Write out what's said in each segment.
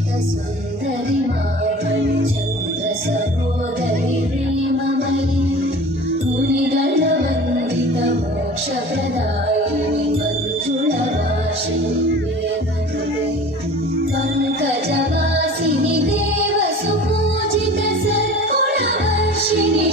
सुन्दरि माधवी चन्द्र सहोदरि प्रेममयि मुनिगणवन्दित मोक्षप्रदायिनि मञ्जुलवासिनि देवदुरे पङ्कजवासिनि देवसुपूजित सद्गुणवर्षिनि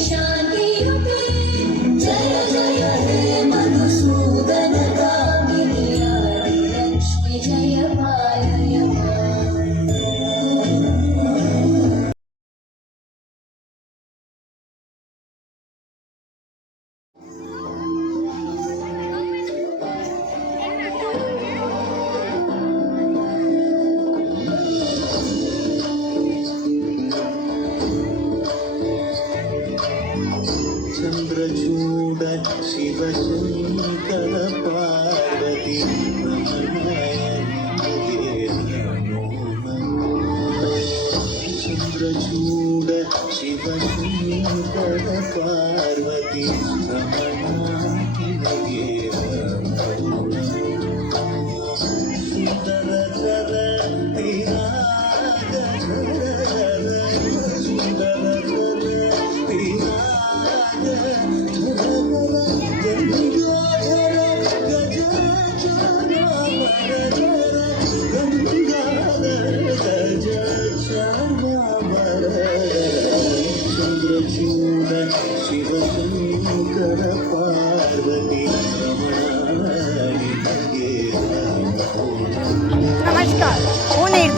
ശിവശങ്കര പാർവതി ചന്ദ്രചൂട ശിവശങ്കര പാർവതി രമണാ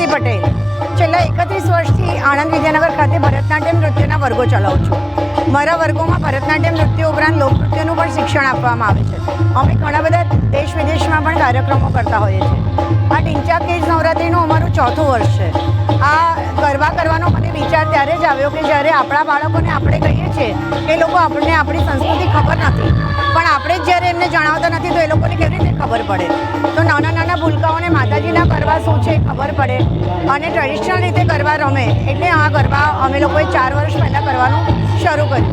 હું પટેલ. છેલ્લા એકત્રીસ વર્ષથી આણંદ વિદ્યાનગર ખાતે ભરતનાટ્યમ નૃત્યના વર્ગો ચલાવું છું. મારા વર્ગોમાં ભરતનાટ્યમ નૃત્ય ઉપરાંત લોકનૃત્યનું પણ શિક્ષણ આપવામાં આવે છે. અમે ઘણા બધા દેશ વિદેશમાં પણ કાર્યક્રમો કરતા હોઈએ છીએ. આ ટીંચા કેજ નવરાત્રિનું અમારું ચોથું વર્ષ છે. આ ગરબા કરવાનો મને વિચાર ત્યારે જ આવ્યો કે જ્યારે આપણા બાળકોને આપણે કહીએ છીએ એ લોકો આપણને આપણી સંસ્કૃતિ ખબર નથી. પણ આપણે જ જ્યારે એમને જણાવતા નથી તો એ લોકોને કેવી રીતે ખબર પડે? તો નાના નાના ભૂલકાઓને ગરબા શું છે ખબર પડે. અને ટ્રેડિશનલ રીતે ગરબા રમે. એટલે આ ગરબા અમે લોકોએ ચાર વર્ષ પહેલાં કરવાનું શરૂ કર્યું.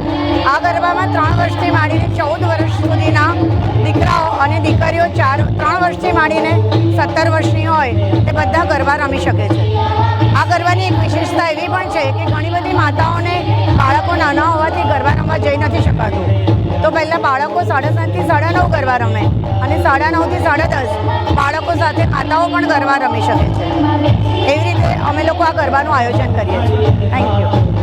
આ ગરબામાં ત્રણ વર્ષથી માંડીને ચૌદ વર્ષ સુધીના દીકરાઓ અને દીકરીઓ ચાર, ત્રણ વર્ષથી માંડીને સત્તર વર્ષની હોય તે બધા ગરબા રમી શકે છે. આ ગરબાની એક વિશેષતા એવી પણ છે કે ઘણી બધી માતાઓને બાળકો નાના હોવાથી ગરબા રમવા જઈ નથી શકાતું. તો પહેલાં બાળકો સાડા સાતથી સાડા નવ ગરબા રમે અને સાડા નવથી સાડા દસ બાળકો સાથે માતાઓ પણ ગરબા રમી શકે છે. એવી રીતે અમે લોકો આ ગરબાનું આયોજન કરીએ છીએ. Thank you